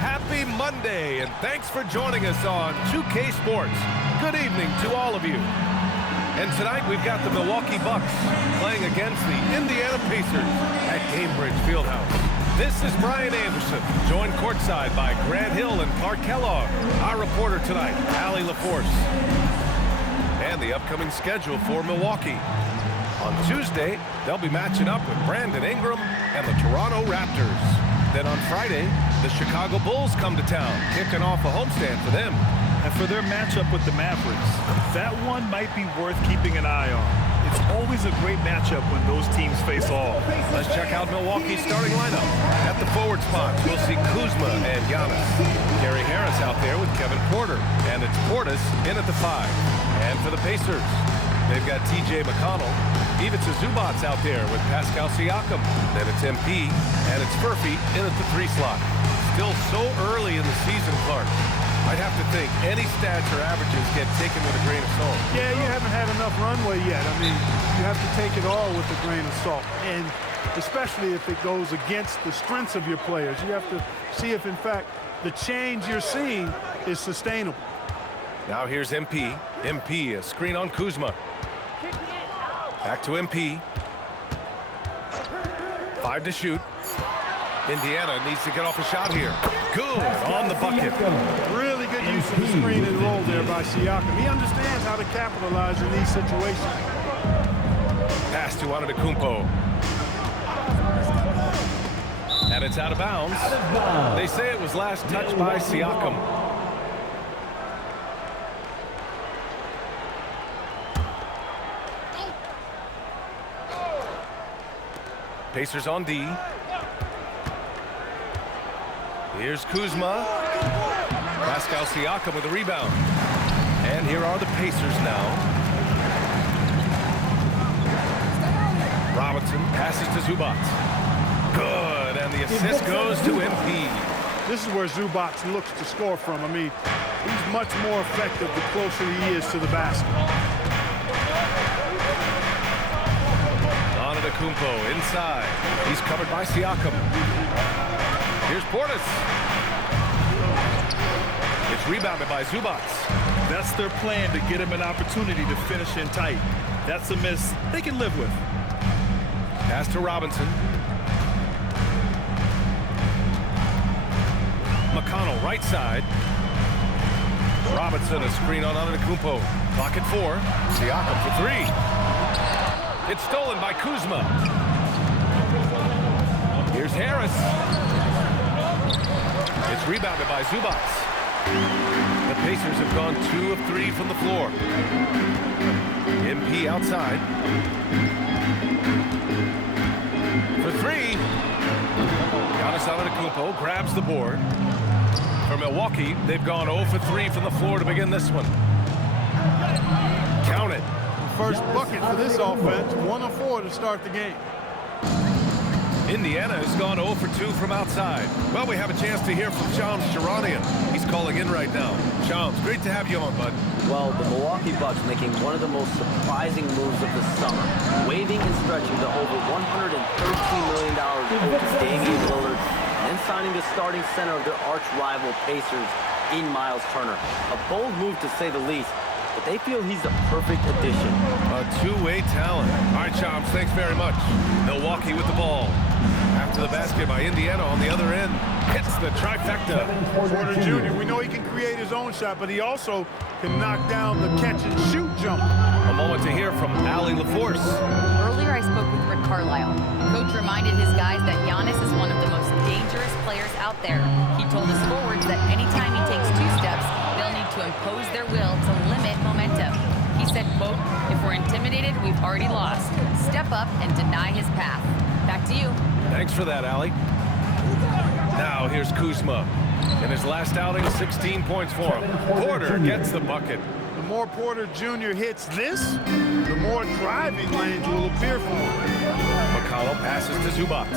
Happy Monday, and thanks for joining us on 2K Sports. Good evening to all of you. And tonight we've got the Milwaukee Bucks playing against the Indiana Pacers at Gainbridge Fieldhouse. This is Brian Anderson, joined courtside by Grant Hill and Clark Kellogg. Our reporter tonight, Allie LaForce. And the upcoming schedule for Milwaukee. On Tuesday, they'll be matching up with Brandon Ingram and the Toronto Raptors. Then on Friday, the Chicago Bulls come to town, kicking off a homestand for them. And for their matchup with the Mavericks, that one might be worth keeping an eye on. It's always a great matchup when those teams face off. Let's check out Milwaukee's starting lineup. At the forward spots, we'll see Kuzma and Giannis. Gary Harris out there with Kevin Porter. And it's Portis in at the 5. And for the Pacers, they've got T.J. McConnell. Ivica Zubac's out there with Pascal Siakam. Then it's MP, and it's Furphy in at the 3 slot. Still so early in the season, Clark. I'd have to think any stats or averages get taken with a grain of salt. Yeah, you haven't had enough runway yet. I mean, you have to take it all with a grain of salt. And especially if it goes against the strengths of your players. You have to see if, in fact, the change you're seeing is sustainable. Now here's MP. MP, a screen on Kuzma. Back to MP. 5 to shoot. Indiana needs to get off a shot here. Good on the bucket. Really good use of the screen and roll there by Siakam. He understands how to capitalize in these situations. Pass to Antetokounmpo. And it's out of bounds. They say it was last touched by Siakam. Pacers on D. Here's Kuzma. Pascal Siakam with a rebound. And here are the Pacers now. Robinson passes to Zubac. Good, and the assist goes to MP. This is where Zubac looks to score from. I mean, he's much more effective the closer he is to the basket. Antetokounmpo inside. He's covered by Siakam. Here's Portis. It's rebounded by Zubac. That's their plan, to get him an opportunity to finish in tight. That's a miss they can live with. Pass to Robinson. McConnell right side. Robinson a screen on Antetokounmpo. Clock at 4. Siakam for 3. It's stolen by Kuzma. Here's Harris. It's rebounded by Zubac. The Pacers have gone 2 of 3 from the floor. MP outside. For 3. Giannis Antetokounmpo grabs the board. For Milwaukee, they've gone 0 for 3 from the floor to begin this one. Count it. First bucket for this offense, 1 of 4 to start the game. Indiana has gone 0 for 2 from outside. Well, we have a chance to hear from Shams Charania. He's calling in right now. Shams, great to have you on, bud. Well, the Milwaukee Bucks making one of the most surprising moves of the summer, waiving and stretching to over $113 million over Damian Lillard, and signing the starting center of their arch rival Pacers in Miles Turner. A bold move to say the least, but they feel he's the perfect addition. A two-way talent. All right, Chomps, thanks very much. Milwaukee with the ball. After the basket by Indiana on the other end. Hits the trifecta. Porter Jr., we know he can create his own shot, but he also can knock down the catch-and-shoot jumper. A moment to hear from Allie LaForce. Earlier, I spoke with Rick Carlisle. Coach reminded his guys that Giannis is one of the most dangerous players out there. He told his forwards that anytime he takes 2 steps, they'll need to impose their will to limit momentum. He said, quote, "If we're intimidated, we've already lost. Step up and deny his path." Back to you. Thanks for that, Allie. Now here's Kuzma. In his last outing, 16 points for him. Porter gets the bucket. The more Porter Jr. hits this, the more driving lanes will appear for him. McConnell passes to Zubac.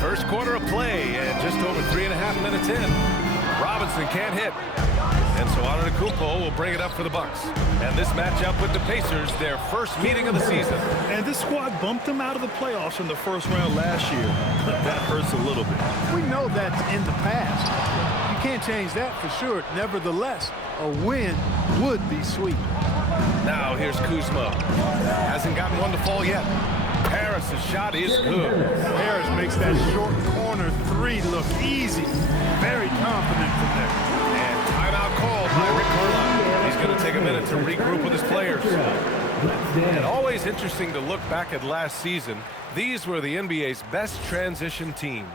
First quarter of play and just over 3.5 minutes in. Robinson can't hit. And so Antetokounmpo will bring it up for the Bucks. And this matchup with the Pacers, their first meeting of the season. And this squad bumped them out of the playoffs in the first round last year. That hurts a little bit. We know that's in the past. You can't change that for sure. Nevertheless, a win would be sweet. Now here's Kuzma. Hasn't gotten one to fall yet. Harris's shot is good. Harris makes that short corner 3 look easy. Very confident from there. And timeout called by Rick Carlisle. He's going to take a minute to regroup with his players. And always interesting to look back at last season. These were the NBA's best transition teams.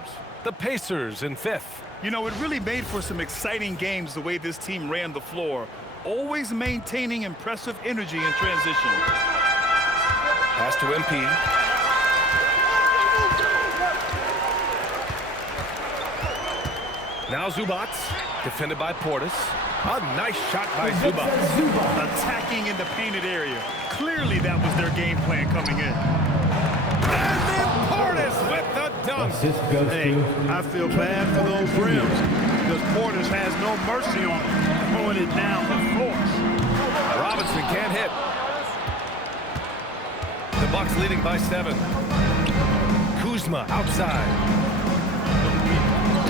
The Pacers in 5th. You know, it really made for some exciting games the way this team ran the floor, always maintaining impressive energy in transition. Pass to MP. Now Zubac, defended by Portis. A nice shot by Zubac. Attacking in the painted area. Clearly that was their game plan coming in. And then Portis with the dunk. Hey, I feel bad for those rims because Portis has no mercy on them, throwing it down the force. Robinson can't hit. The Bucks leading by 7. Kuzma outside.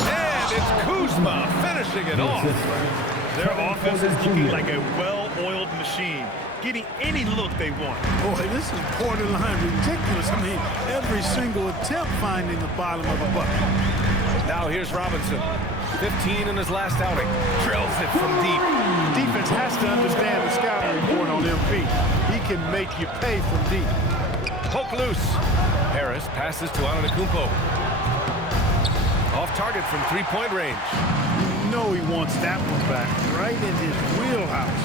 And it's Kuzma finishing it off. Their offense is looking like a well-oiled machine, getting any look they want. Boy, this is borderline ridiculous. I mean, every single attempt finding the bottom of a bucket. Now here's Robinson. 15 in his last outing. Drills it from deep. The defense has to understand the scouting report on MP. He can make you pay from deep. Poke loose. Harris passes to Antetokounmpo. Off target from 3-point range. You know he wants that one back, right in his wheelhouse.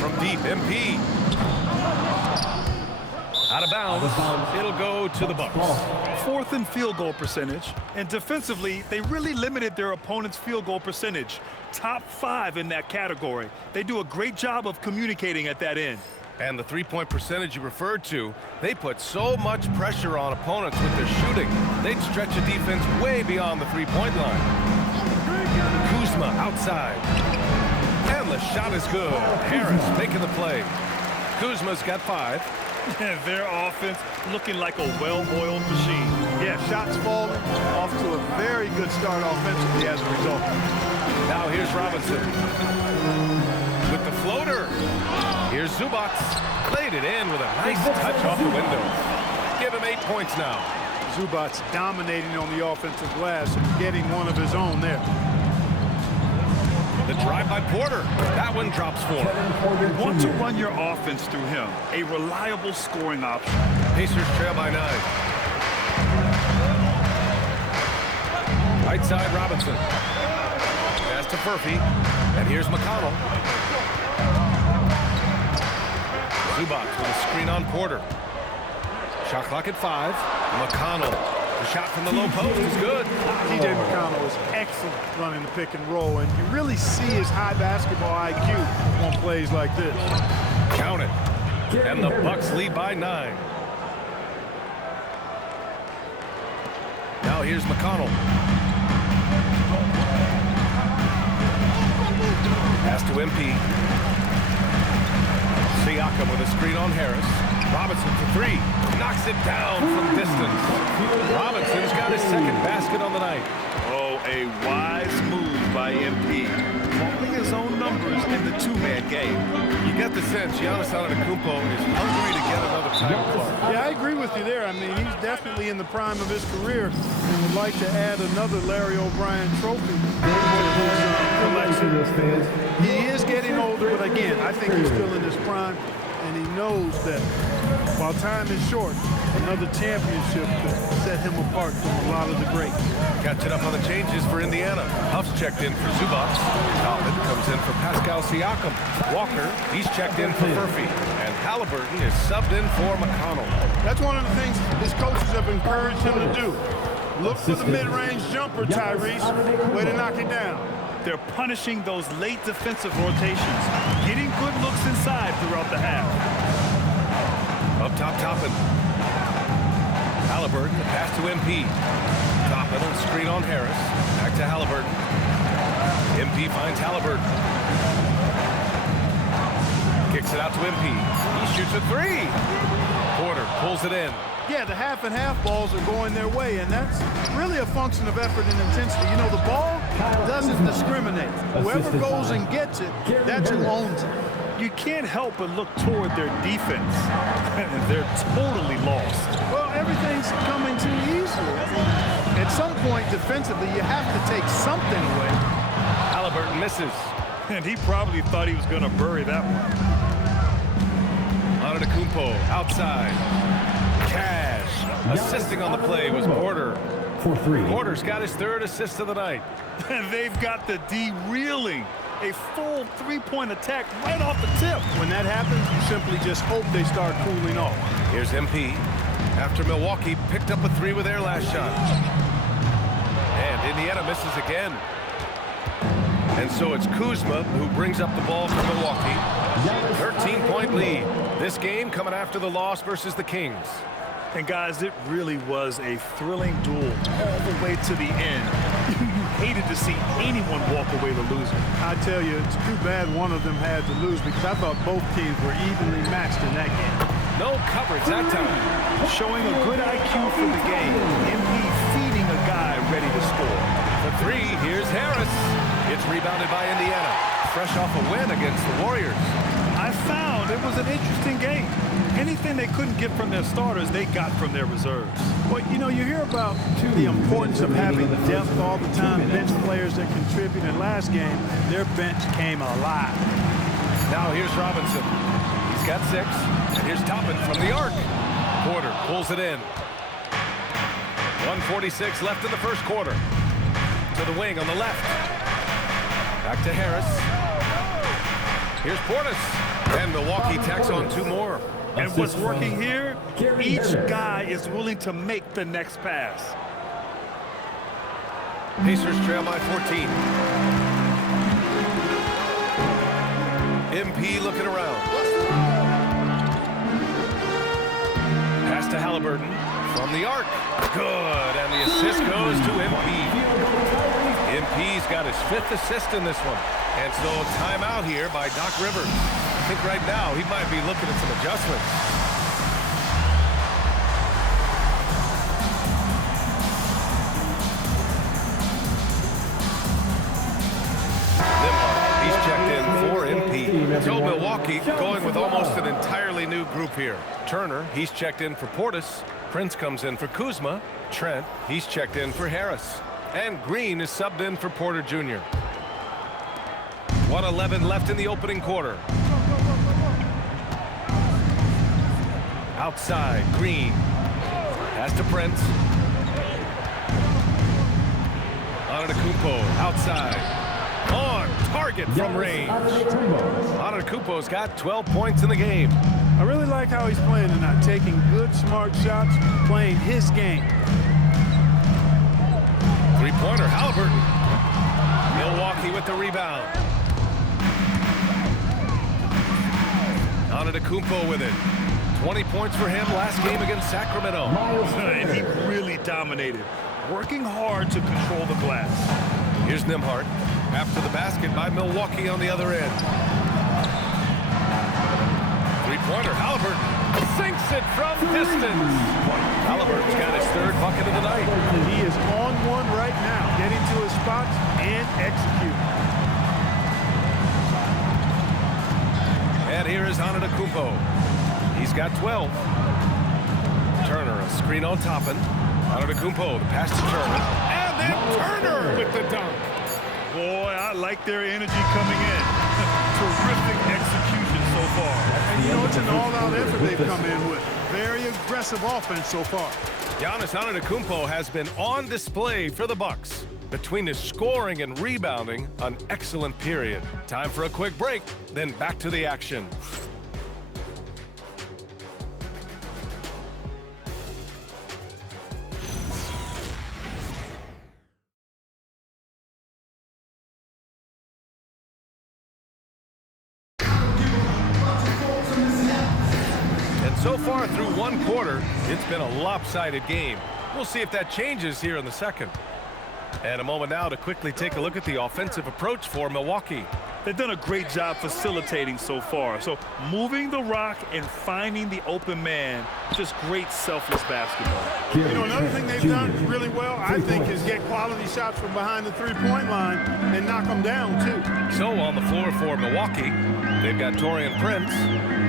From deep, MP. Out of bounds. It'll go to the Bucks. 4th in field goal percentage, and defensively, they really limited their opponent's field goal percentage. Top 5 in that category. They do a great job of communicating at that end. And the 3-point percentage you referred to, they put so much pressure on opponents with their shooting, they'd stretch a defense way beyond the 3-point line. Kuzma outside. And the shot is good. Harris making the play. Kuzma's got 5. And their offense looking like a well-oiled machine. Yeah, shots falling, off to a very good start offensively as a result. Now here's Robinson. With the floater. Here's Zubac. Laid it in with a nice touch off the window. Give him 8 points now. Zubac dominating on the offensive glass and getting one of his own there. The drive by Porter. That one drops for him. You want to run your offense through him. A reliable scoring option. Pacers trail by 9. Right side Robinson. Pass to Furphy. And here's McConnell. Zubac with a screen on Porter. Shot clock at 5. McConnell. The shot from the low post is good. T.J. McConnell is excellent running the pick and roll, and you really see his high basketball IQ on plays like this. Count it. And the Bucks lead by 9. Now here's McConnell. Pass to MP. Siakam with a screen on Harris. Robinson for 3. Knocks it down from distance. Robinson's got his second basket on the night. Oh, a wise move by MP, calling his own numbers in the two-man game. You get the sense Giannis Antetokounmpo is hungry to get another title club. Yeah, I agree with you there. I mean, he's definitely in the prime of his career and would like to add another Larry O'Brien trophy to his collection. He is getting older, but again, I think he's still in his prime, and he knows that while time is short, another championship could set him apart from a lot of the greats. Catching up on the changes for Indiana. Huff's checked in for Zubac. Toppin comes in for Pascal Siakam. Walker, he's checked in for Murphy. And Halliburton is subbed in for McConnell. That's one of the things his coaches have encouraged him to do. Look for the mid-range jumper, Tyrese. Way to knock it down. They're punishing those late defensive rotations, getting good looks inside throughout the half. Up top, Toppin. Halliburton, the pass to MP. Toppin on screen on Harris. Back to Halliburton. MP finds Halliburton. Kicks it out to MP. He shoots a three. Porter pulls it in. Yeah, the half-and-half balls are going their way, and that's really a function of effort and intensity. You know, the ball doesn't discriminate. Whoever goes and gets it, that's who owns it. You can't help but look toward their defense. They're totally lost. Well, everything's coming too easily. At some point, defensively, you have to take something away. Halliburton misses. And he probably thought he was going to bury that one. Antetokounmpo outside. Cash assisting on the play was Porter. For three. Porter's got his third assist of the night. And they've got the D reeling. A full three-point attack right off the tip. When that happens, you simply just hope they start cooling off. Here's MP. After Milwaukee picked up a three with their last shot. And Indiana misses again. And so it's Kuzma who brings up the ball for Milwaukee. 13-point lead. This game coming after the loss versus the Kings. And guys, it really was a thrilling duel all the way to the end. You hated to see anyone walk away the loser. I tell you, it's too bad one of them had to lose because I thought both teams were evenly matched in that game. No coverage that time. Showing a good IQ for the game. MP feeding a guy ready to score. For three, here's Harris. It's rebounded by Indiana. Fresh off a win against the Warriors. I found it was an interesting game. Anything they couldn't get from their starters, they got from their reserves. Well, you know, you hear about the importance of having depth all the time, bench players that contribute. In last game, their bench came alive. Now here's Robinson. He's got 6. And here's Toppin from the arc. Porter pulls it in. 1:46 left in the first quarter. To the wing on the left. Back to Harris. Here's Portis. And Milwaukee tacks on 2 more. And what's working here, each guy is willing to make the next pass. Pacers trail by 14. MP looking around. Pass to Halliburton from the arc. Good, and the assist goes to MP. MP's got his 5th assist in this one. And so timeout here by Doc Rivers. I think right now he might be looking at some adjustments. Nembhard, he's checked in for MP. So Milwaukee going with almost an entirely new group here. Turner, he's checked in for Portis. Prince comes in for Kuzma. Trent, he's checked in for Harris. And Green is subbed in for Porter Jr. 1:11 left in the opening quarter. Outside, Green. Pass to Prince. Antetokounmpo outside. On target from range. Antetokounmpo's got 12 points in the game. I really like how he's playing tonight, taking good, smart shots, playing his game. Three-pointer, Halliburton. Milwaukee with the rebound. Antetokounmpo with it. 20 points for him last game against Sacramento. And he really dominated, working hard to control the glass. Here's Nembhard after the basket by Milwaukee on the other end. Three-pointer, Halliburton sinks it from distance. Halliburton's got his 3rd bucket of the night. He is on one right now, getting to his spots and executing. Antetokounmpo. He's got 12. Turner, a screen on Toppin. Antetokounmpo, the pass to Turner. And then Turner with the dunk. Boy, I like their energy coming in. Terrific execution so far. And you know, it's an all-out effort they've come in with. Very aggressive offense so far. Giannis Antetokounmpo has been on display for the Bucks. Between his scoring and rebounding, an excellent period. Time for a quick break, then back to the action. So far through one quarter, it's been a lopsided game. We'll see if that changes here in the second. And a moment now to quickly take a look at the offensive approach for Milwaukee. They've done a great job facilitating so far. So moving the rock and finding the open man, just great selfless basketball. You know, another thing they've done really well, I think, is get quality shots from behind the three-point line and knock them down, too. So on the floor for Milwaukee, they've got Taurean Prince,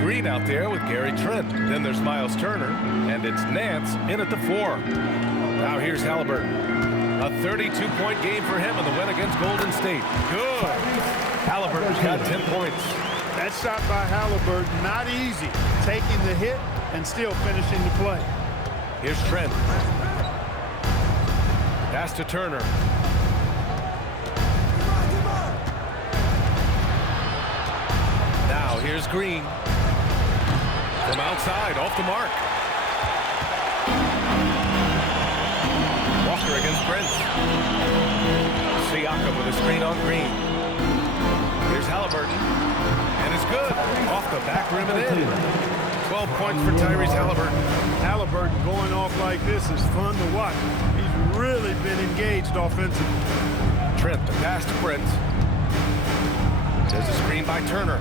Green out there with Gary Trent. Then there's Miles Turner, and it's Nance in at the 4. Now here's Halliburton. A 32-point game for him in the win against Golden State. Good. Halliburton's got 10 points. That shot by Halliburton, not easy. Taking the hit and still finishing the play. Here's Trent. Pass to Turner. Now here's Green. From outside, off the mark. Walker against Prince. Siakam with a screen on Green. Here's Halliburton. And it's good. Off the back rim and in. 12 points for Tyrese Halliburton. Halliburton going off like this is fun to watch. He's really been engaged offensively. Trent, the pass to Prince. There's a screen by Turner.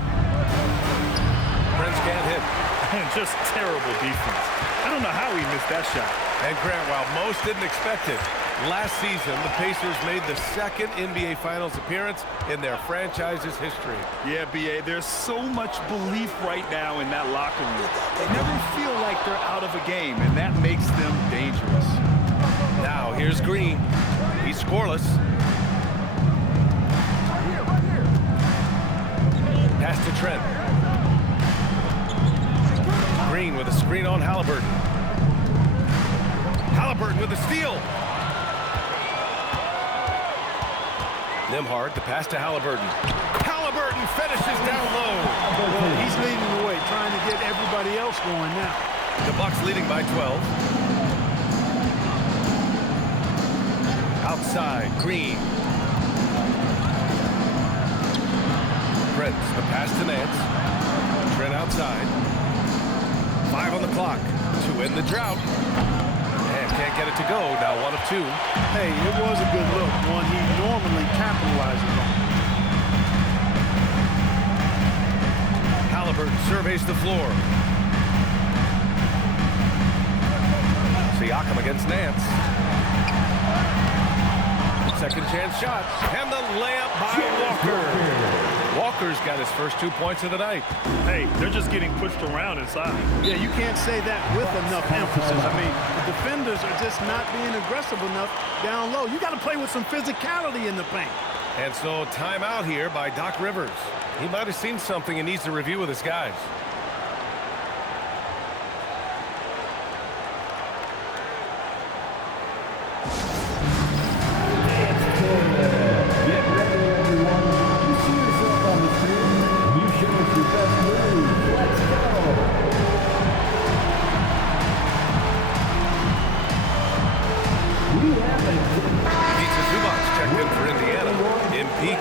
Prince can't hit. And just terrible defense. I don't know how he missed that shot. And Grant, while most didn't expect it, last season the Pacers made the second NBA Finals appearance in their franchise's history. Yeah, B.A., there's so much belief right now in that locker room. They never feel like they're out of a game, and that makes them dangerous. Now here's Green. He's scoreless. Pass to Trent. Green with a screen on Halliburton. Halliburton with a steal. Nembhard, the pass to Halliburton. Halliburton finishes down low. He's leading the way, trying to get everybody else going now. The Bucks leading by 12. Outside, Green. Prince, the pass to Nance. Trent outside. 5 on the clock to end the drought. And can't get it to go. Now 1 of 2. Hey, it was a good look, one he normally capitalizes on. Halliburton surveys the floor. Siakam against Nance. Second chance shot. And the layup by Walker. Walker's got his first 2 points of the night. Hey, they're just getting pushed around inside. Yeah, you can't say that with enough emphasis. I mean, the defenders are just not being aggressive enough down low. You got to play with some physicality in the paint. And so timeout here by Doc Rivers. He might have seen something and needs to review with his guys.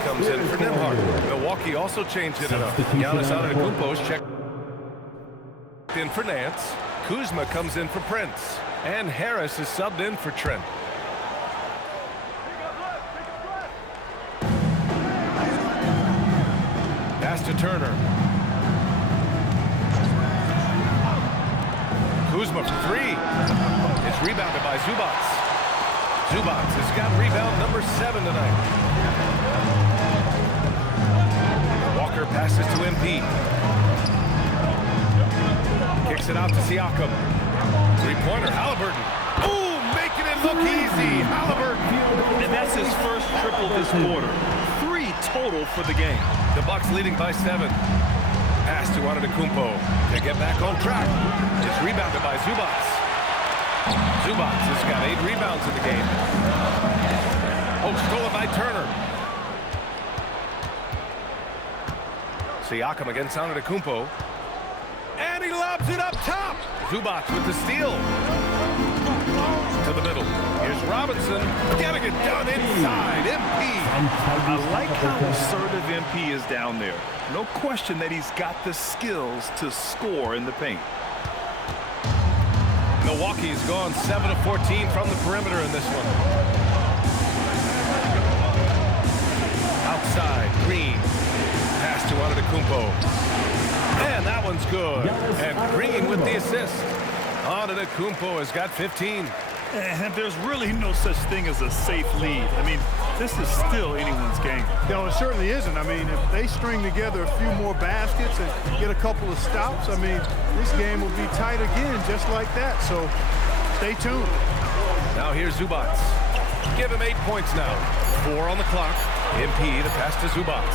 Comes in for Nembhard. Milwaukee also changed it up. Giannis Antetokounmpo's checked in for Nance. Kuzma comes in for Prince. And Harris is subbed in for Trent. Pass to Turner. Kuzma for 3. It's rebounded by Zubac. Zubac has got rebound number 7 tonight. Walker passes to MP. Kicks it out to Siakam. Three-pointer, Halliburton. Ooh, making it look easy. Halliburton. And that's his first triple this quarter. 3 total for the game. The Bucks leading by 7. Pass to Antetokounmpo. They get back on track. It's rebounded by Zubac. Zubac has got 8 rebounds in the game. Oh, stolen by Turner. Siakam against Antetokounmpo. And he lobs it up top. Zubac with the steal. To the middle. Here's Robinson getting it done inside. MP. I like how assertive MP is down there. No question that he's got the skills to score in the paint. Milwaukee's gone 7 of 14 from the perimeter in this one. Outside, Green. Pass to Antetokounmpo. And that one's good. And Green with the assist. Antetokounmpo has got 15. And there's really no such thing as a safe lead. I mean, this is still anyone's game. No, it certainly isn't. I mean, if they string together a few more baskets and get a couple of stops, I mean, this game will be tight again just like that. So stay tuned. Now here's Zubac. Give him 8 points now. 4 on the clock. MP to pass to Zubac.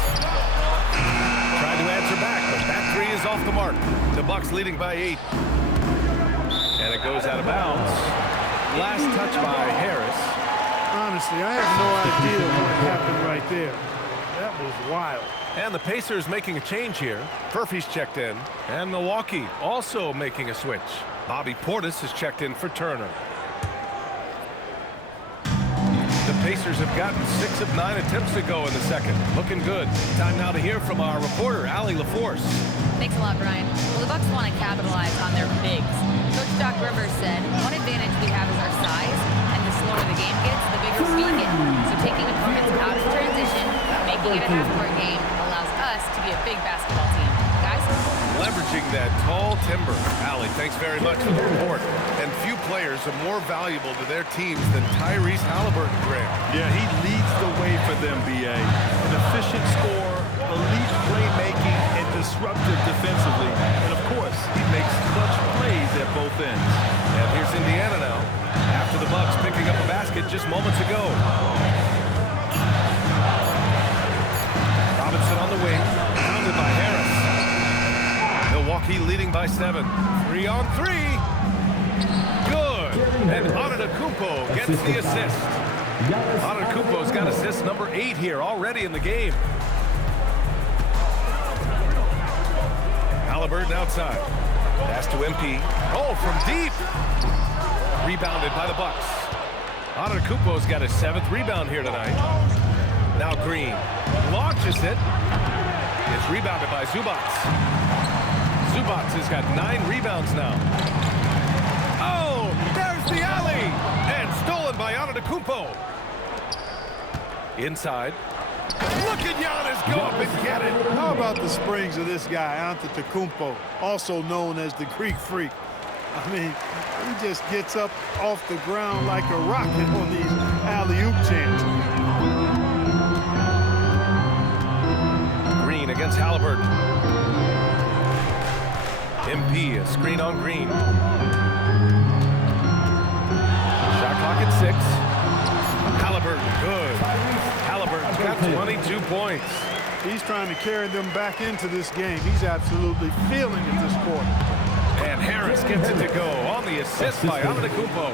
Trying to answer back, but that 3 is off the mark. The Bucks leading by 8. And it goes out of bounds. Last touch by Harris. Honestly, I have no idea what happened right there. That was wild. And the Pacers making a change here. Murphy's checked in. And Milwaukee also making a switch. Bobby Portis has checked in for Turner. The Pacers have gotten 6 of 9 attempts to go in the second. Looking good. Time now to hear from our reporter, Allie LaForce. Thanks a lot, Brian. Well, the Bucks want to capitalize on their bigs. Coach Doc Rivers said, one advantage we have is our size, and the slower the game gets, the bigger we get. So taking opponents out of transition, making it a half-court game, allows us to be a big basketball team. Guys? Leveraging that tall timber. Allie, thanks very much for the report. And few players are more valuable to their teams than Tyrese Halliburton, Graham. Yeah, he leads the way for them, B.A. An efficient scorer, elite playmaking, and disruptive defensively. And, of course, he makes clutch plays at both ends. And here's Indiana now, after the Bucks picking up a basket just moments ago. Robinson on the wing, pounded by Harris. Milwaukee leading by 7. 3 on 3. Good. And Antetokounmpo gets the assist. Antetokounmpo's got assist number 8 here already in the game. Halliburton outside. Pass to MP. Oh, from deep. Rebounded by the Bucks. Antetokounmpo's got his 7th rebound here tonight. Now Green launches it. It's rebounded by Zubac. Zubac has got 9 rebounds now. Oh, there's the alley. And stolen by Antetokounmpo. Inside. Look at Giannis go up and get it. How about the springs of this guy, Antetokounmpo, also known as the Greek Freak? I mean, he just gets up off the ground like a rocket on these alley-oop chances. Green against Halliburton. MP, a screen on Green. Shot clock at 6. Halliburton, good. Halliburton's got 22 points. He's trying to carry them back into this game. He's absolutely feeling it this quarter. And Harris gets it to go on the assist by Antetokounmpo.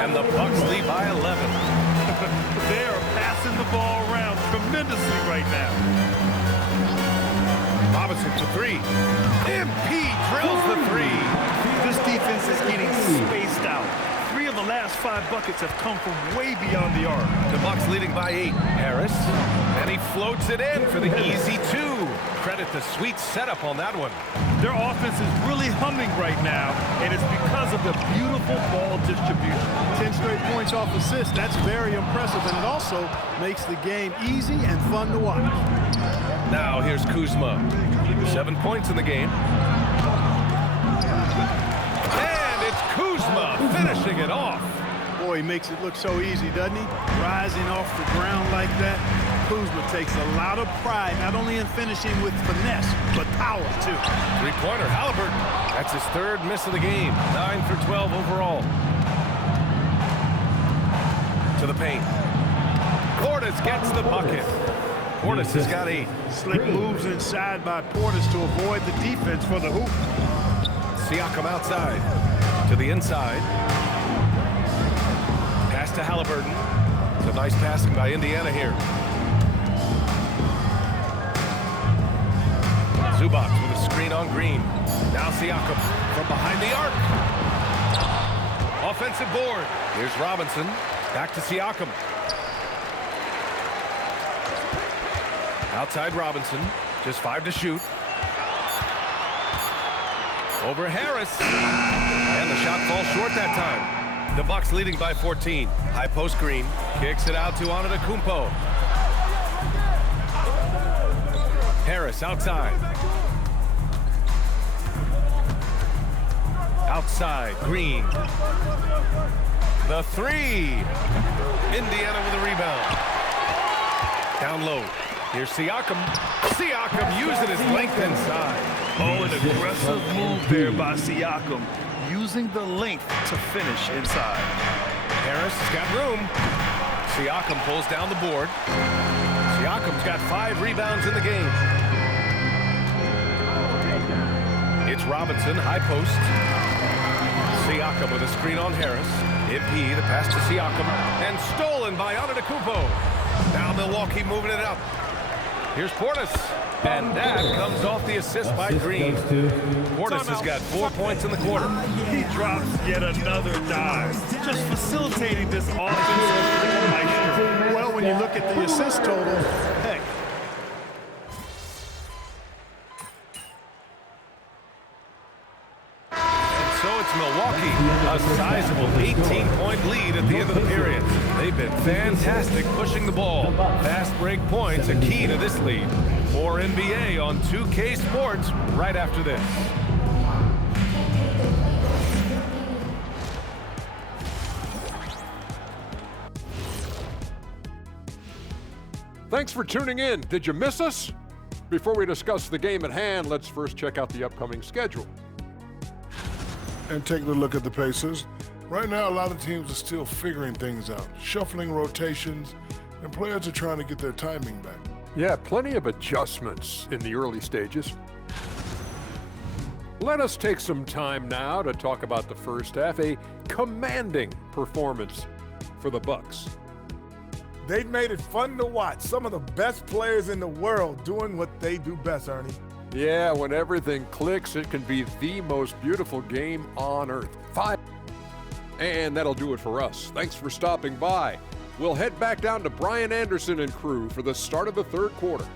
And the Bucks lead by 11. They are passing the ball around tremendously right now. Robinson to 3. MP drills the 3. This defense is getting spaced out. 3 of the last 5 buckets have come from way beyond the arc. The Bucks leading by 8. Harris. And he floats it in for the easy 2. Credit the sweet setup on that one. Their offense is really humming right now, and it's because of the beautiful ball distribution. 10 straight points off assists. That's very impressive, and it also makes the game easy and fun to watch. Now here's Kuzma. 7 points in the game. And it's Kuzma finishing it off. Boy, he makes it look so easy, doesn't he? Rising off the ground like that. Kuzma takes a lot of pride, not only in finishing with finesse, but power, too. Three-pointer, Halliburton. That's his third miss of the game. 9 for 12 overall. To the paint. Portis gets the bucket. Portis has got 8. Slick moves inside by Portis to avoid the defense for the hoop. Siakam outside. To the inside. Pass to Halliburton. It's a nice passing by Indiana here. Zubac with a screen on Green. Now Siakam from behind the arc. Offensive board. Here's Robinson. Back to Siakam. Outside Robinson. Just 5 to shoot. Over Harris. And the shot falls short that time. The Bucks leading by 14. High post Green. Kicks it out to Antetokounmpo. Harris outside. Outside, Green. The 3. Indiana with a rebound. Down low. Here's Siakam. Siakam using his length inside. Oh, an aggressive move there by Siakam, using the length to finish inside. Harris has got room. Siakam pulls down the board. Siakam's got 5 rebounds in the game. It's Robinson, high post. Siakam with a screen on Harris. MP, the pass to Siakam. And stolen by Antetokounmpo. Now Milwaukee moving it up. Here's Portis. And that comes off the assist by Green. Portis has got 4 points in the quarter. He drops yet another dive, just facilitating this offensive maestro. Well, when you look at the assist total, heck. So it's Milwaukee, a sizable 18-point lead at the end of the period. They've been fantastic pushing the ball. Fast break points, a key to this lead. More NBA on 2K Sports right after this. Thanks for tuning in. Did you miss us? Before we discuss the game at hand, let's first check out the upcoming schedule. And taking a look at the Pacers. Right now, a lot of teams are still figuring things out, shuffling rotations, and players are trying to get their timing back. Yeah, plenty of adjustments in the early stages. Let us take some time now to talk about the first half, a commanding performance for the Bucks. They've made it fun to watch. Some of the best players in the world doing what they do best, Ernie. Yeah, when everything clicks, it can be the most beautiful game on earth. 5. And that'll do it for us. Thanks for stopping by. We'll head back down to Brian Anderson and crew for the start of the third quarter.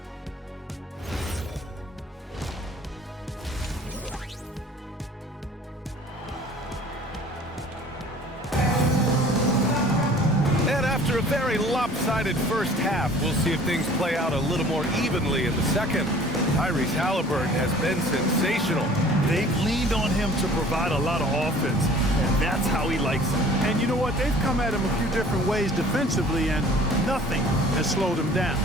And after a very lopsided first half, we'll see if things play out a little more evenly in the second. Tyrese Halliburton has been sensational. They've leaned on him to provide a lot of offense, and that's how he likes it. And you know what? They've come at him a few different ways defensively, and nothing has slowed him down.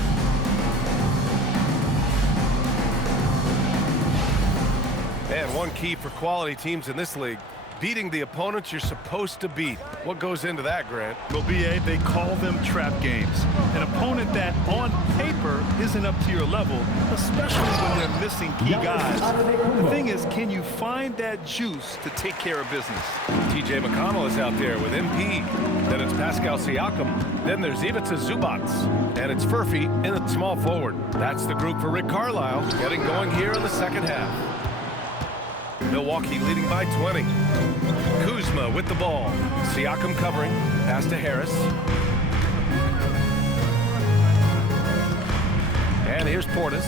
And one key for quality teams in this league, beating the opponents you're supposed to beat. What goes into that, Grant? Well, BA, they call them trap games. An opponent that, on paper, isn't up to your level, especially when they're missing key guys. The thing is, can you find that juice to take care of business? TJ McConnell is out there with MP. Then it's Pascal Siakam. Then there's Ivica Zubac. And it's Furphy in at small forward. That's the group for Rick Carlisle, getting going here in the second half. Milwaukee leading by 20. Kuzma with the ball. Siakam covering. Pass to Harris. And here's Portis.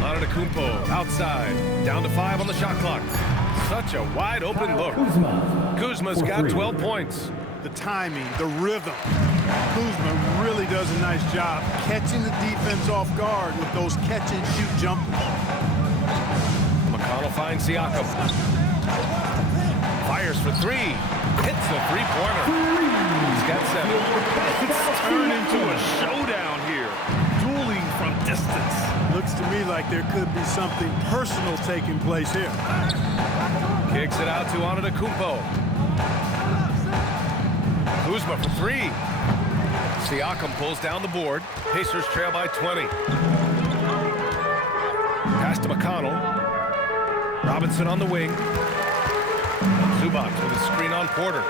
Antetokounmpo outside. Down to 5 on the shot clock. Such a wide open look. Kuzma's got 12 points. The timing, the rhythm. Kuzma really does a nice job catching the defense off guard with those catch-and-shoot jumpers. McConnell finds Siakam. Fires for 3. hits the three-pointer. He's got 7. It's turned into a showdown here. Dueling from distance. Looks to me like there could be something personal taking place here. Kicks it out to Antetokounmpo. Kuzma for 3. Siakam pulls down the board. Pacers trail by 20. Pass to McConnell. Robinson on the wing. Zubac with a screen on Porter.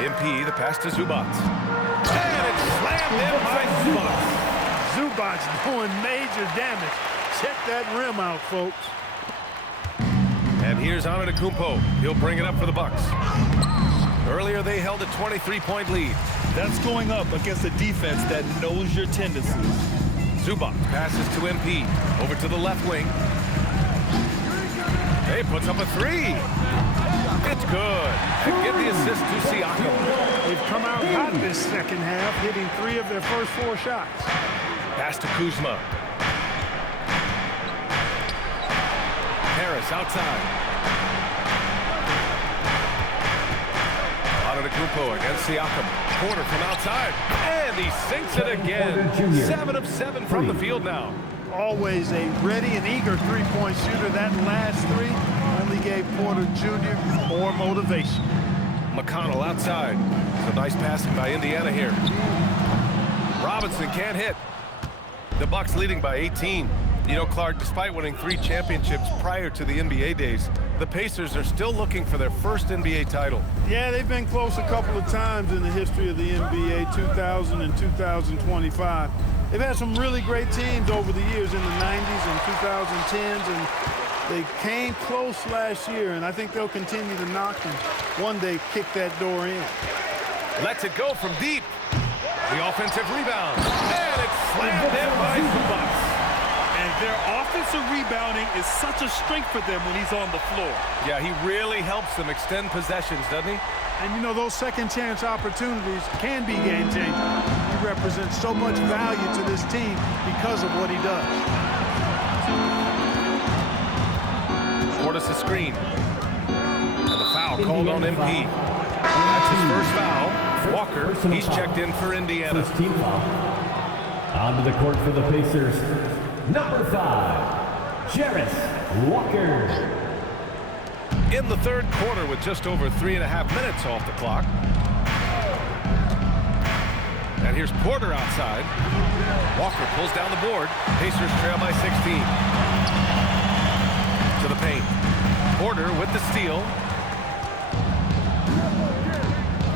MP, the pass to Zubac. And it's slammed in by Zubac. Zubac doing major damage. Check that rim out, folks. And here's Antetokounmpo. He'll bring it up for the Bucks. Earlier, they held a 23-point lead. That's going up against a defense that knows your tendencies. Zubac passes to MP. Over to the left wing. He puts up a 3. It's good. And give the assist to Siakam. They've come out hot this second half, hitting 3 of their first 4 shots. Pass to Kuzma. Harris outside. Antetokounmpo against Siakam. Porter from outside. And he sinks it again. 7 of 7 from the field now. Always a ready and eager three-point shooter. That last 3 only gave Porter Jr. more motivation. McConnell outside. Some nice passing by Indiana here. Robinson can't hit. The Bucks leading by 18. You know, Clark, despite winning 3 championships prior to the NBA days, the Pacers are still looking for their first NBA title. Yeah, they've been close a couple of times in the history of the NBA, 2000 and 2025. They've had some really great teams over the years in the 90s and 2010s, and they came close last year, and I think they'll continue to knock and one day kick that door in. Lets it go from deep. The offensive rebound. And it's slammed in by Zubac. And their offensive rebounding is such a strength for them when he's on the floor. Yeah, he really helps them extend possessions, doesn't he? And you know, those second chance opportunities can be game changing. He represents so much value to this team because of what he does. Portis a screen. And the foul called on MP. That's his first foul. Walker, he's checked in for Indiana. Team foul. Onto the court for the Pacers. Number 5, Jarace Walker. In the third quarter with just over 3.5 minutes off the clock. And here's Porter outside. Walker pulls down the board. Pacers trail by 16. To the paint. Porter with the steal.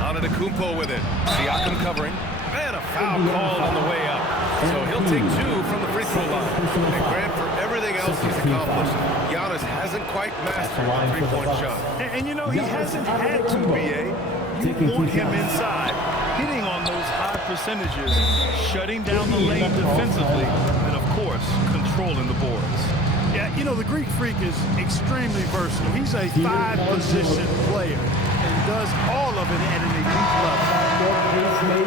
Antetokounmpo with it. Siakam covering. And a foul called on the way up. So he'll take 2 from the free throw line. And Grant, for everything else he's accomplished, Giannis hasn't quite mastered the three-point shot. And you know, he hasn't had to, B.A. You want him inside, hitting on those high percentages, shutting down the lane defensively, and, of course, controlling the boards. Yeah, you know, the Greek Freak is extremely versatile. He's a 5-position player and does all of it at an elite level.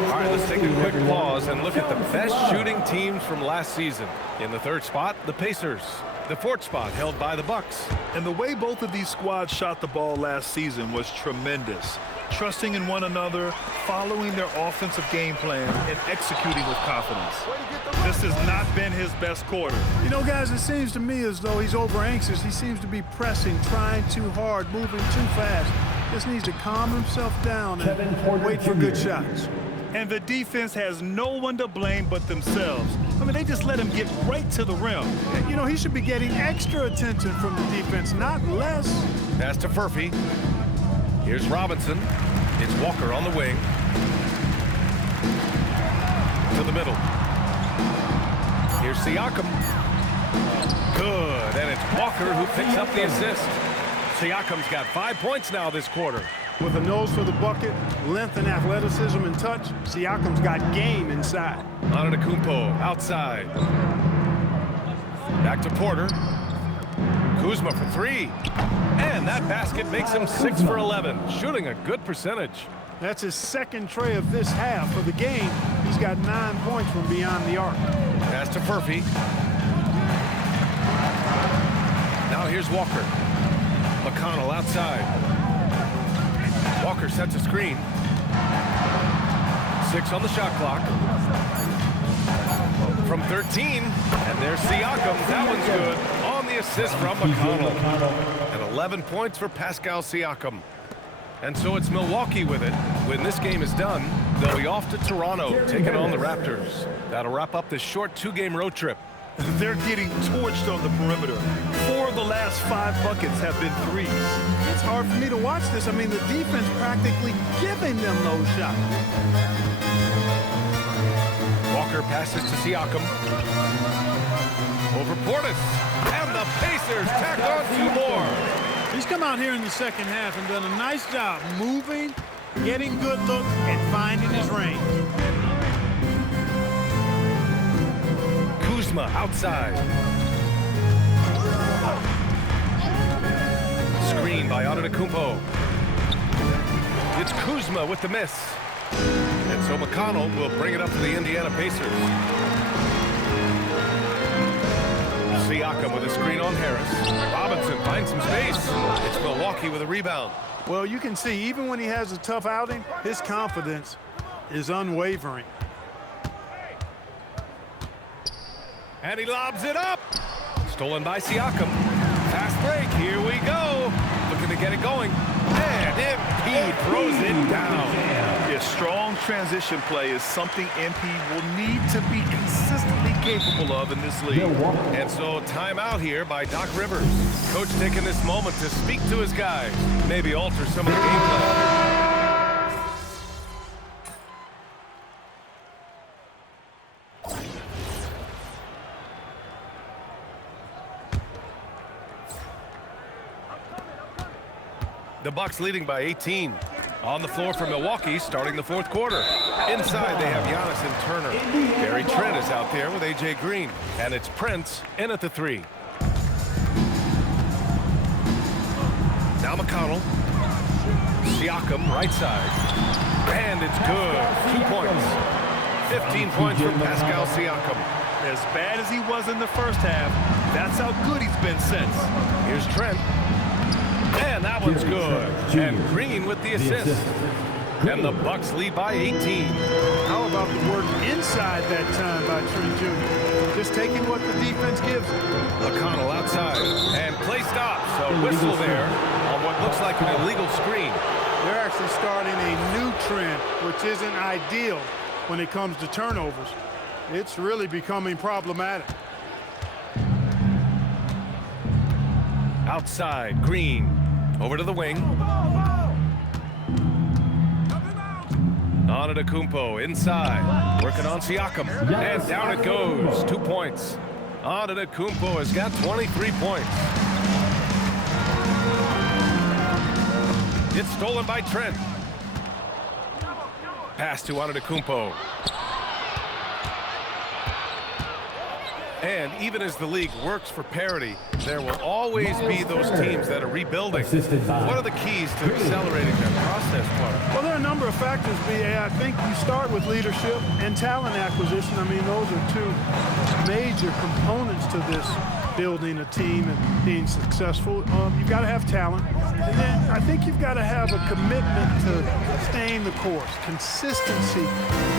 All right, let's take a quick pause and look at the best shooting teams from last season. In the third spot, the Pacers. The fourth spot held by the Bucks. And the way both of these squads shot the ball last season was tremendous. Trusting in one another, following their offensive game plan, and executing with confidence. This has not been his best quarter. You know, guys, it seems to me as though he's over-anxious. He seems to be pressing, trying too hard, moving too fast. Just needs to calm himself down and wait for good shots. And the defense has no one to blame but themselves. I mean, they just let him get right to the rim. You know, he should be getting extra attention from the defense, not less. Pass to Furphy. Here's Robinson. It's Walker on the wing. To the middle. Here's Siakam. Good. And it's Walker who picks up the assist. Siakam's got 5 points now this quarter. With a nose for the bucket, length and athleticism and touch, Siakam's got game inside. Antetokounmpo outside. Back to Porter. Kuzma for 3. And that basket makes him 6 for 11, shooting a good percentage. That's his second tray of this half. For the game, he's got 9 points from beyond the arc. Pass to Furphy. Now here's Walker. McConnell outside. Walker sets a screen. 6 on the shot clock. From 13, and there's Siakam. That one's good. On the assist from McConnell. And 11 points for Pascal Siakam. And so it's Milwaukee with it. When this game is done, they'll be off to Toronto, taking on the Raptors. That'll wrap up this short 2-game road trip. They're getting torched on the perimeter. 4 of the last 5 buckets have been threes. It's hard for me to watch this. I mean, the defense practically giving them those shots. Walker passes to Siakam. Over Portis. And the Pacers tack on 2 more. He's come out here in the second half and done a nice job moving, getting good looks, and finding his range. Kuzma outside. Screen by Antetokounmpo. It's Kuzma with the miss. And so McConnell will bring it up to the Indiana Pacers. Siakam with a screen on Harris. Robinson finds some space. It's Milwaukee with a rebound. Well, you can see, even when he has a tough outing, his confidence is unwavering. And he lobs it up. Stolen by Siakam. Fast break. Here we go. Looking to get it going. And MP throws it down. Yeah, strong transition play is something MP will need to be consistently capable of in this league. And so timeout here by Doc Rivers. Coach taking this moment to speak to his guys. Maybe alter some of the game plan. The Bucks leading by 18. On the floor for Milwaukee, starting the 4th quarter. Inside, they have Giannis and Turner. Barry Trent is out there with A.J. Green. And it's Prince in at the 3. Now McConnell. Siakam, right side. And it's good. 2 points. 15 points for Pascal Siakam. As bad as he was in the first half, that's how good he's been since. Here's Trent. And that one's good. And Green with the assist. And the Bucks lead by 18. How about the work inside that time by Trent Jr.? Just taking what the defense gives him. McConnell outside. And play stops. So whistle there on what looks like an illegal screen. They're actually starting a new trend, which isn't ideal when it comes to turnovers. It's really becoming problematic. Outside, Green. Over to the wing. Antetokounmpo inside. Working on Siakam. And down it goes. 2 points. Antetokounmpo has got 23 points. It's stolen by Trent. Pass to Antetokounmpo. And even as the league works for parity, there will always be those teams that are rebuilding. What are the keys to accelerating that process, Clark? Well, there are a number of factors, B.A. I think you start with leadership and talent acquisition. I mean, those are 2 major components to this building a team and being successful. You've got to have talent. And then I think you've got to have a commitment to staying the course. Consistency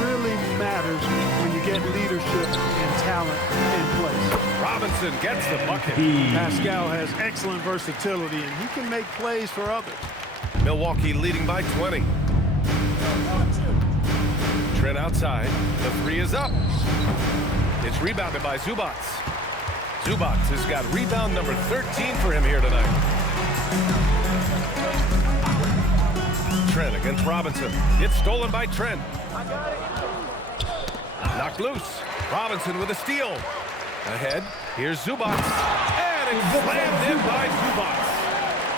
really matters when you get leadership and talent in place. Robinson gets the bucket. Pascal has excellent versatility, and he can make plays for others. Milwaukee leading by 20. Trent outside. The 3 is up. It's rebounded by Zubac. Zubac has got rebound number 13 for him here tonight. Trent against Robinson. It's stolen by Trent. Knocked loose. Robinson with a steal. Ahead. Here's Zubac. And it's slammed in by Zubac.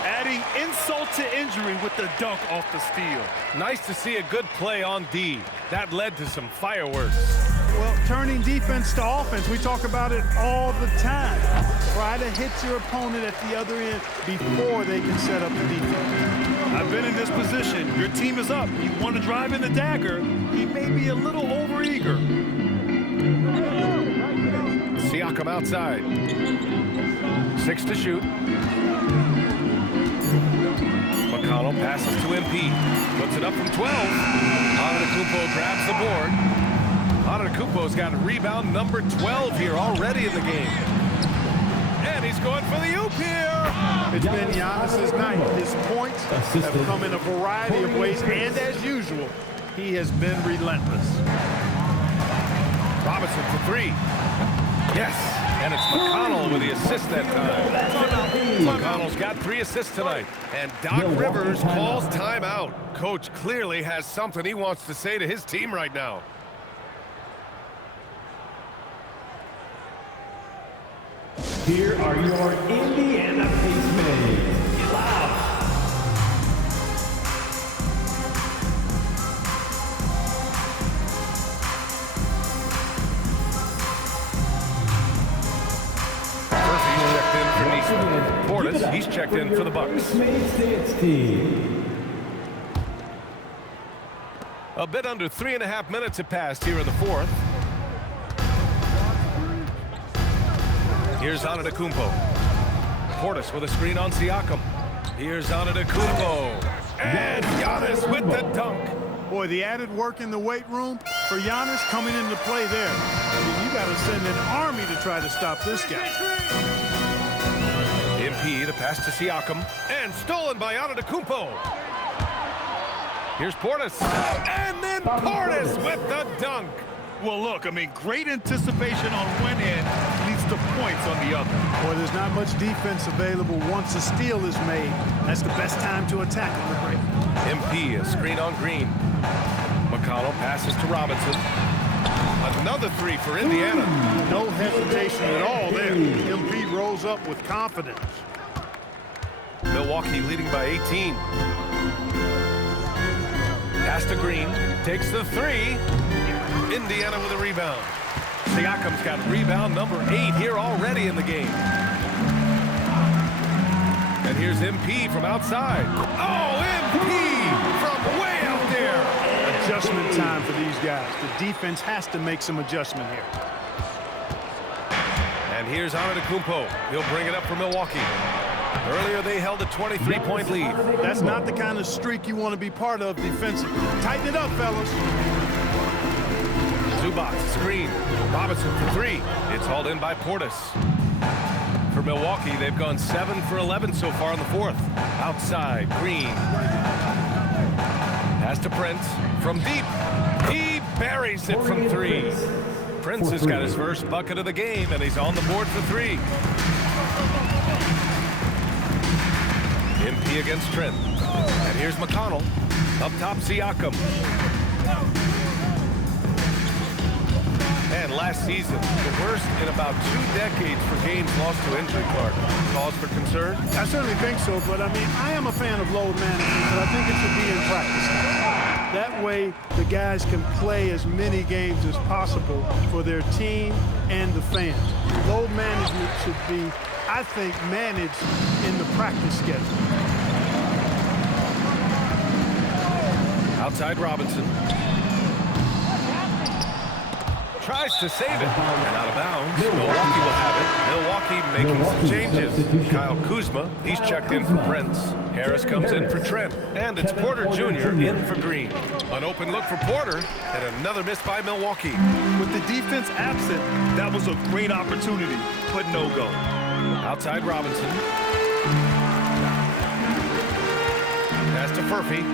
Adding insult to injury with the dunk off the steal. Nice to see a good play on D. That led to some fireworks. Well, turning defense to offense, we talk about it all the time. Try to hit your opponent at the other end before they can set up the defense. I've been in this position. Your team is up. You want to drive in the dagger. He may be a little overeager. Siakam outside. 6 to shoot. McConnell passes to MP. Puts it up from 12. Antetokounmpo grabs the board. Antetokounmpo's got rebound number 12 here already in the game. And he's going for the oop here. It's been Giannis's night. His points have come in a variety of ways, and as usual, he has been relentless. Robinson for 3. Yes, and it's McConnell with the assist that time. McConnell's got 3 assists tonight. And Doc Rivers calls timeout. Coach clearly has something he wants to say to his team right now. Here are your Indiana Pacemates. Get loud. Murphy checked in for Neesmith. Portis, he's checked in for the Bucks. A bit under 3.5 minutes have passed here in the fourth. Here's Antetokounmpo. Portis with a screen on Siakam. Here's Antetokounmpo. And Giannis with the dunk. Boy, the added work in the weight room for Giannis coming into play there. I mean, you got to send an army to try to stop this guy. MP to pass to Siakam. And stolen by Antetokounmpo. Here's Portis. And then Portis with the dunk. Well, look, I mean, great anticipation on one end leads to points on the other. Boy, there's not much defense available once a steal is made. That's the best time to attack on the break. MP, a screen on Green. McConnell passes to Robinson. Another 3 for Indiana. No hesitation at all there. MP rolls up with confidence. Milwaukee leading by 18. Pass to Green. Takes the 3. Indiana with a rebound. Siakam's got rebound number 8 here already in the game. And here's MP from outside. Oh, MP from way out there. Adjustment time for these guys. The defense has to make some adjustment here. And here's Antetokounmpo. He'll bring it up for Milwaukee. Earlier they held a 23-point lead. That's not the kind of streak you want to be part of defensively. Tighten it up, fellas. Zubac, screen. Robinson for 3. It's hauled in by Portis. For Milwaukee, they've gone 7 for 11 so far in the fourth. Outside, Green. Pass to Prince. From deep. He buries it from 3. Prince has got his first bucket of the game, and he's on the board for 3. MP against Trent. And here's McConnell. Up top, Siakam. And last season, the worst in about 2 decades for games lost to injury, Clark. Cause for concern? I certainly think so, but I mean, I am a fan of load management, but I think it should be in practice. That way, the guys can play as many games as possible for their team and the fans. Load management should be, I think, managed in the practice schedule. Outside Robinson. Tries to save it, and out of bounds. Milwaukee will have it. Milwaukee making some changes. Kyle Kuzma, he's checked in for Prince. Harris comes in for Trent, and it's Porter Jr. in for Green. An open look for Porter, and another miss by Milwaukee. With the defense absent, that was a great opportunity, but no go. Outside Robinson. Pass to Furphy.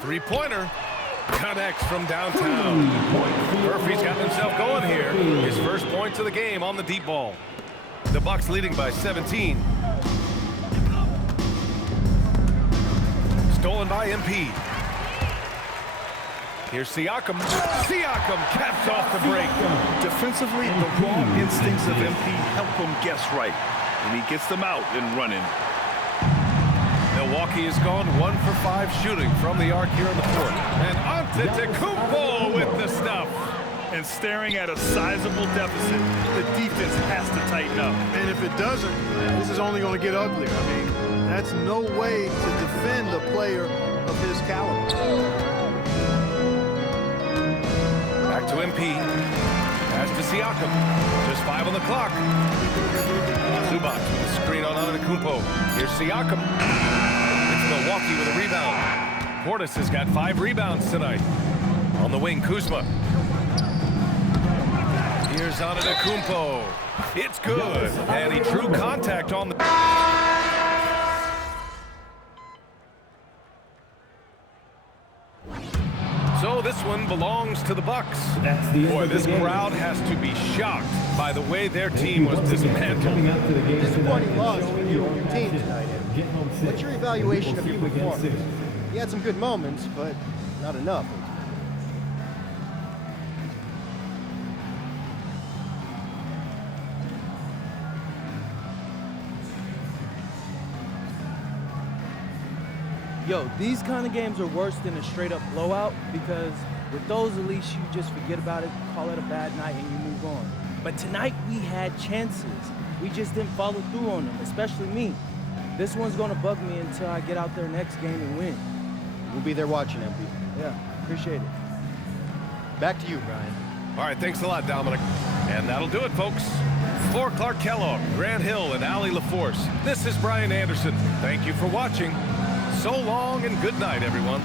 Three-pointer. Connects from downtown. Murphy's got himself going here. His first points of the game on the deep ball. The Bucks leading by 17. Stolen by MP. Here's Siakam. Siakam caps off the break. Defensively, the raw instincts of MP help him guess right, and he gets them out and running. Milwaukee has gone 1 for 5 shooting from the arc here in the fourth. And Antetokounmpo with the stuff. And staring at a sizable deficit, the defense has to tighten up. And if it doesn't, this is only going to get uglier. I mean, that's no way to defend a player of his caliber. Back to MP. Pass to Siakam. Just 5 on the clock. Zubac with a screen on Antetokounmpo. Here's Siakam. It's Milwaukee with a rebound. Portis has got 5 rebounds tonight. On the wing, Kuzma. Here's Antetokounmpo. It's good. And he drew contact on the... So this one belongs to the Bucks. Boy, this crowd has to be shocked by the way their team was dismantled. Disappointing loss for you and your team tonight. What's your evaluation of your performance? You had some good moments, but not enough. Yo, these kind of games are worse than a straight-up blowout because with those, at least you just forget about it, call it a bad night, and you move on. But tonight, we had chances. We just didn't follow through on them, especially me. This one's going to bug me until I get out there next game and win. We'll be there watching, MP. Yeah, appreciate it. Back to you, Brian. All right, thanks a lot, Dominic. And that'll do it, folks. For Clark Kellogg, Grant Hill, and Allie LaForce, this is Brian Anderson. Thank you for watching. So long and good night, everyone.